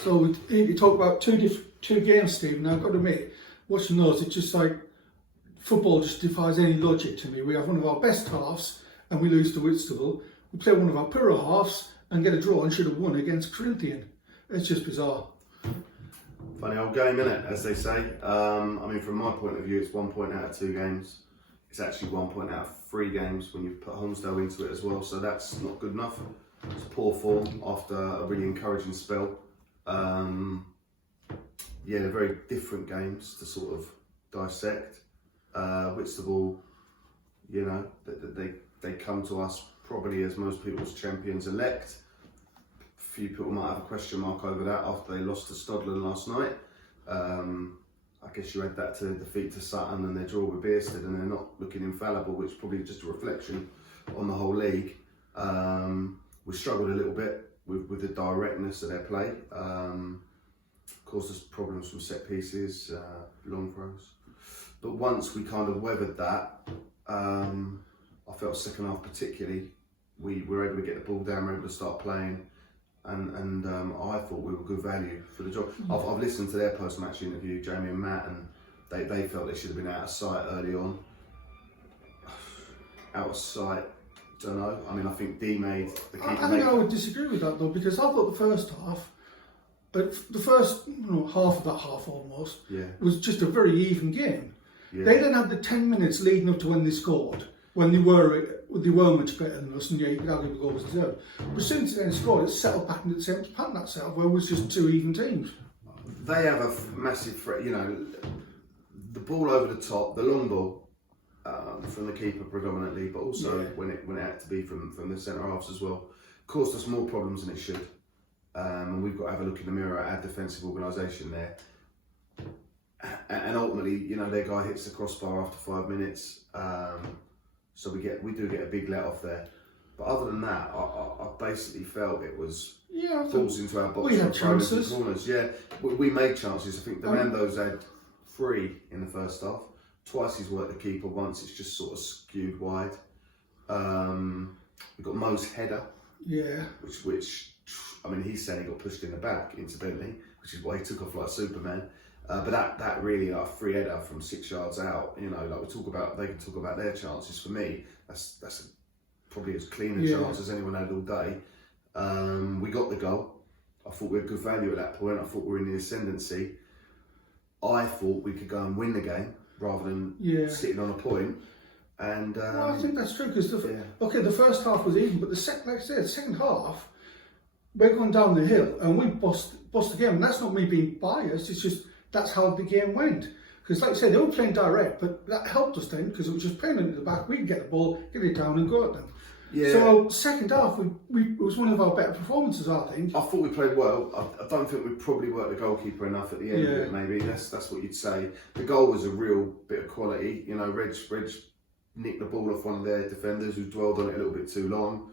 So you talk about two games, Steve. Now I've got to admit, watching those, it's just like football just defies any logic to me. We have one of our best halves and we lose to Whitstable. We play one of our poorer halves and get a draw and should have won against Corinthian. It's just bizarre. Funny old game, innit, as they say. I mean, from my point of view, it's 1 point out of 2 games. It's actually 1 point out of 3 games when you put Holmesdale into it as well, so that's not good enough. It's poor form after a really encouraging spell. Yeah, they're very different games to sort of dissect. Whitstable, you know, they come to us probably as most people's champions elect. A few people might have a question mark over that after they lost to Stodland last night. I guess you add that to the defeat to Sutton and their draw with Bearsted, and they're not looking infallible, which is probably just a reflection on the whole league. We struggled a little bit with the directness of their play. Caused us problems from set pieces, long throws. But once we kind of weathered that, I felt second half particularly, we were able to get the ball down, we were able to start playing, and I thought we were good value for the job. I've listened to their post-match interview, Jamie and Matt, and they felt they should have been out of sight early on. Out of sight, don't know. I mean, I think D made the keeper. I think I would disagree with that though, because I thought the first half, the first half of that half almost, was just a very even game. Yeah. They then had the 10 minutes leading up to when they scored, when they were much better than us, and yeah, you could argue the goal was deserved. But since they then scored, it settled back into the same pattern that setup, where it was just 2 even teams. They have a massive threat, you know, the ball over the top, the long ball from the keeper predominantly, but also when it had to be from the centre halves as well, caused us more problems than it should. And we've got to have a look in the mirror at our defensive organisation there. And ultimately, you know, their guy hits the crossbar after 5 minutes, so we do get a big let off there. But other than that, I basically felt it was balls into our box. We had chances. Corners. Yeah, we made chances. I think Dorando's had 3 in the first half. Twice he's worked the keeper. Once it's just sort of skewed wide. We've got Mo's header. Yeah. Which I mean, he's saying he got pushed in the back, incidentally, which is why he took off like Superman. But that really, like a free header from 6 yards out, you know, like they can talk about their chances. For me, that's probably as clean a chance as anyone had all day. We got the goal. I thought we had good value at that point. I thought we were in the ascendancy. I thought we could go and win the game rather than sitting on a point. And well, I think that's true because the first half was even, but the second half, we're going down the hill and we bossed the game. And that's not me being biased. It's just that's how the game went. Because like I said, they were playing direct, but that helped us then because it was just playing into the back. We could get the ball, get it down, and go at them. Yeah. So second half, it was one of our better performances, I think. I thought we played well. I don't think we probably worked the goalkeeper enough at the end of it. Maybe that's what you'd say. The goal was a real bit of quality. You know, Reg nicked the ball off one of their defenders who dwelled on it a little bit too long.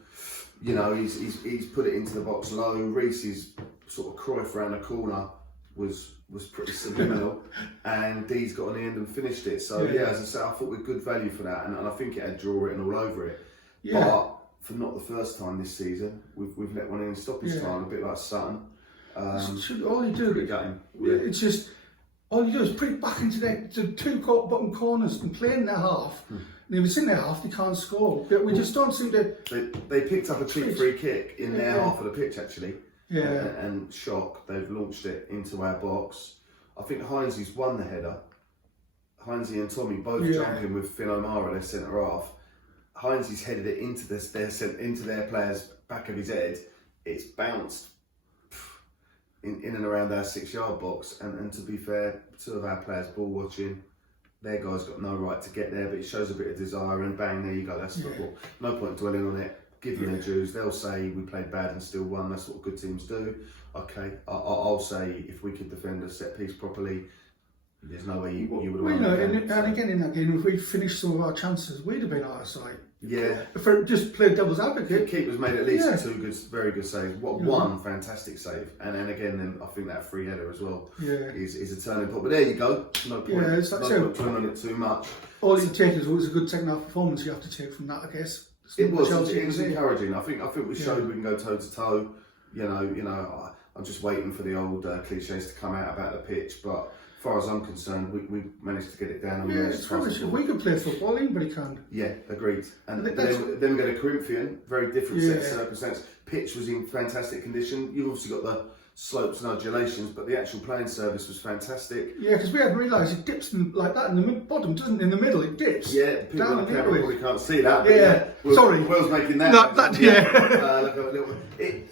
You know, he's put it into the box low. Reese's sort of Cruyff around the corner was pretty subliminal, and D's got on the end and finished it. So as I say, I thought we had good value for that, and I think it had draw written all over it. Yeah. But for not the first time this season, we've let one in stoppage time, a bit like Sutton. All you do, it's just all you do is put it back into the 2 bottom corners and play in their half. And if it's in their half, they can't score. But we just don't seem to. They picked up a cheap free kick in their half of the pitch actually. Yeah. And shock, they've launched it into our box. I think Hinesy's won the header. Hinesy and Tommy both jumping with Finn O'Mara, their centre half. Hinesy's headed it into their player's back of his head. It's bounced in and around our 6-yard box. And to be fair, 2 of our players ball watching. Their guys got no right to get there, but it shows a bit of desire. And bang, there you go. That's football. No point dwelling on it. Give them their dues. They'll say we played bad and still won. That's what good teams do. Okay, I'll say if we could defend a set piece properly, there's no way you would have won. And again in that game, if we'd finished some of our chances, we'd have been out of sight. Yeah. If we just played devil's advocate. The keeper's made at least 2 very good saves. One fantastic save, and then again, I think that free header as well is a turning point. But there you go. No point. Yeah, it's like no point dwelling on it too much. All you take is a good second half performance. You have to take from that, I It was encouraging. I think we showed we can go toe to toe. You know, I'm just waiting for the old cliches to come out about the pitch. But as far as I'm concerned, we managed to get it down. And Yeah, it's rubbish. If we can play football, anybody can. Yeah, agreed. And that's then go to Corinthian, very different set of Yeah. circumstances. Pitch was in fantastic condition. You've obviously got the slopes and undulations, but the actual playing service was fantastic. Yeah, because we hadn't realised it dips like that in the bottom, doesn't it? In the middle, it dips. Yeah, people down on the the camera middle. probably can't see that. But Yeah, sorry. Will's making that. Yeah. Like a little,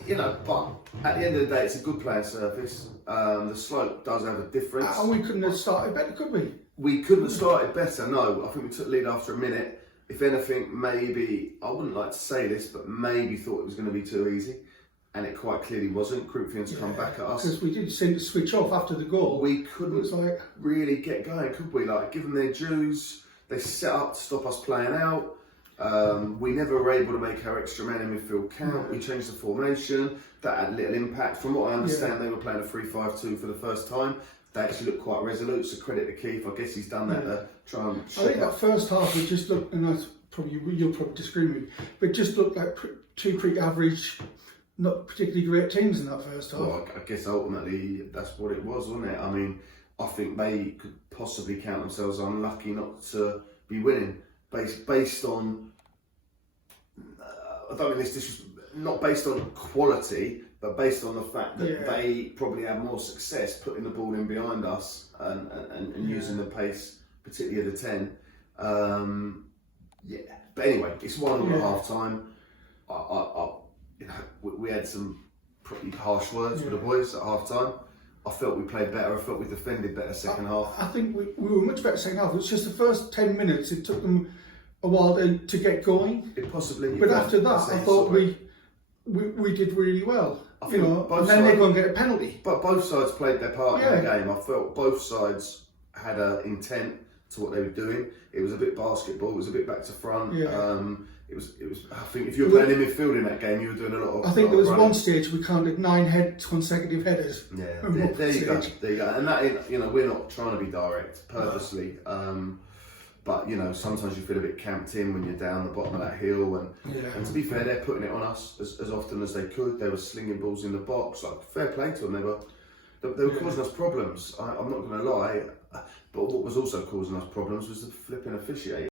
you know, but at the end of the day, it's a good playing surface. The slope does have a difference. And we couldn't have started better, could we? We couldn't have started better, no. I think we took the lead after a minute. If anything, maybe, I wouldn't like to say this, but maybe thought it was going to be too easy. And it quite clearly wasn't. Corinthians come back at us. Because we did seem to switch off after the goal. We couldn't like, really get going, could we? Like, give them their dues. They set up to stop us playing out. We never were able to make our extra man in midfield count. We changed the formation. That had little impact. From what I understand, they were playing a 3-5-2 for the first time. They actually looked quite resolute, so credit to Keith. I guess he's done that to try and... I think that first half, we just looked, and that's probably, you'll probably disagree with me, but it just looked like two pretty average, not particularly great teams in that first half. Well, I guess ultimately that's what it was, wasn't it? I mean, I think they could possibly count themselves unlucky not to be winning, based on... I don't mean this is not based on quality, but based on the fact that they probably had more success putting the ball in behind us and using the pace, particularly of the 10. But anyway, it's 1-1 at half time. You know, we had some pretty harsh words with the boys at half time. I felt we played better. I felt we defended better second half. I think we were much better second half. It was just the first 10 minutes. It took them a while to get going. It possibly. But after that, I thought we did really well. You know, and then they go and get a penalty. But both sides played their part in the game. I felt both sides had an intent to what they were doing. It was a bit basketball. It was a bit back to front. It was. I think if you were playing in midfield in that game, you were doing a lot of. I think there was one stage we counted 9 consecutive headers. Yeah, there you go. There you go. And that, you know, we're not trying to be direct purposely. But you know, sometimes you feel a bit camped in when you're down the bottom of that hill, and to be fair, they're putting it on us as often as they could. They were slinging balls in the box. Like, fair play to them. They were causing us problems. I'm not going to lie. But what was also causing us problems was the flipping officiating.